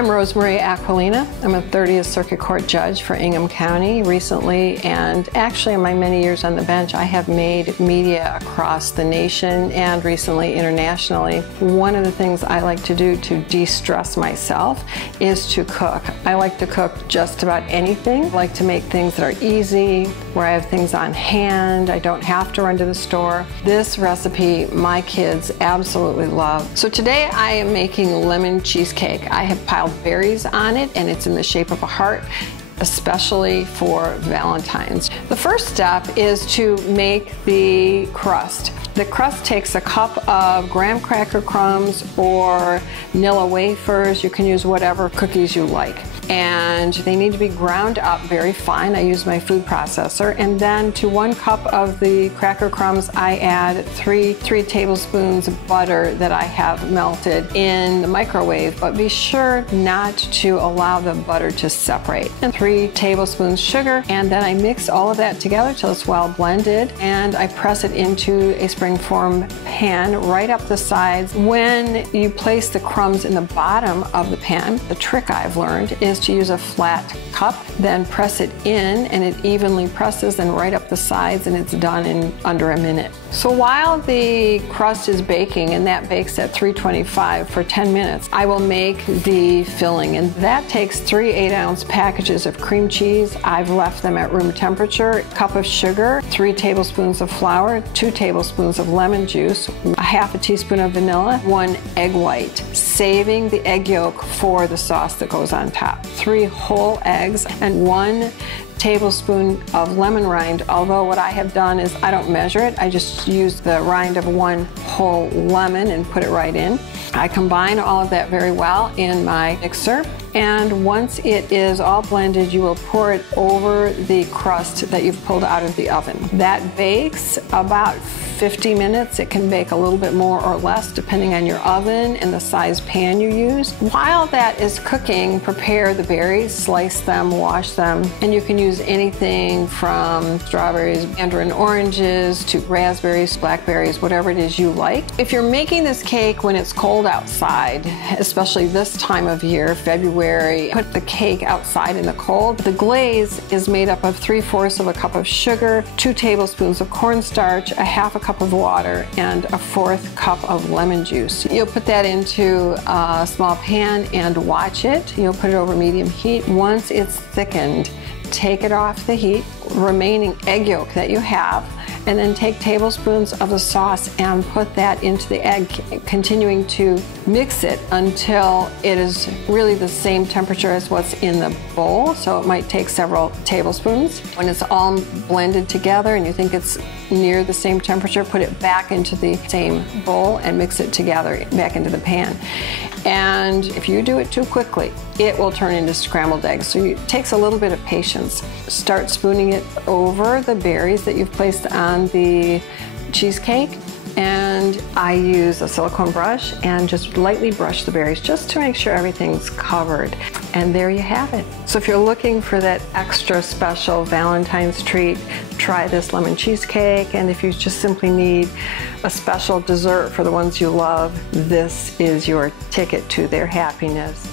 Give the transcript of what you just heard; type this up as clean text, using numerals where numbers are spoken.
I'm Rosemarie Aquilina. I'm a 30th Circuit Court judge for Ingham County recently, and actually in my many years on the bench I have made media across the nation and recently internationally. One of the things I like to do to de-stress myself is to cook. I like to cook just about anything. I like to make things that are easy, where I have things on hand, I don't have to run to the store. This recipe my kids absolutely love. So today I am making lemon cheesecake. I have piled berries on it and it's in the shape of a heart, especially for Valentines. The first step is to make the crust. The crust takes a cup of graham cracker crumbs or Nilla wafers. You can use whatever cookies you like. And they need to be ground up very fine. I use my food processor. And then to 1 cup of the cracker crumbs, I add 3 tablespoons of butter that I have melted in the microwave, but be sure not to allow the butter to separate. And 3 tablespoons sugar, and then I mix all of that together till it's well blended, and I press it into a springform pan right up the sides. When you place the crumbs in the bottom of the pan, the trick I've learned is to use a flat cup, then press it in, and it evenly presses and right up the sides, and it's done in under a minute. So while the crust is baking, and that bakes at 325 for 10 minutes, I will make the filling, and that takes 3 8-ounce packages of cream cheese. I've left them at room temperature, a cup of sugar, 3 tablespoons of flour, 2 tablespoons of lemon juice, a half a teaspoon of vanilla, 1 egg white, saving the egg yolk for the sauce that goes on top, 3 whole eggs, and 1 tablespoon of lemon rind, although what I have done is I don't measure it. I just use the rind of 1 whole lemon and put it right in. I combine all of that very well in my mixer, and once it is all blended, you will pour it over the crust that you've pulled out of the oven. That bakes about 50 minutes. It can bake a little bit more or less depending on your oven and the size pan you use. While that is cooking, prepare the berries, slice them, wash them, and you can use anything from strawberries, mandarin oranges, to raspberries, blackberries, whatever it is you like. If you're making this cake when it's cold outside, especially this time of year, February, put the cake outside in the cold. The glaze is made up of 3/4 of a cup of sugar, 2 tablespoons of cornstarch, a half a cup of water, and a 1/4 cup of lemon juice. You'll put that into a small pan and watch it. You'll put it over medium heat. Once it's thickened, take it off the heat, remaining egg yolk that you have, and then take tablespoons of the sauce and put that into the egg, continuing to mix it until it is really the same temperature as what's in the bowl, so it might take several tablespoons. When it's all blended together and you think it's near the same temperature, put it back into the same bowl and mix it together back into the pan. And if you do it too quickly, it will turn into scrambled eggs. So it takes a little bit of patience. Start spooning it over the berries that you've placed on the cheesecake. And I use a silicone brush and just lightly brush the berries just to make sure everything's covered. And there you have it. So if you're looking for that extra special Valentine's treat, try this lemon cheesecake. And if you just simply need a special dessert for the ones you love, this is your ticket to their happiness.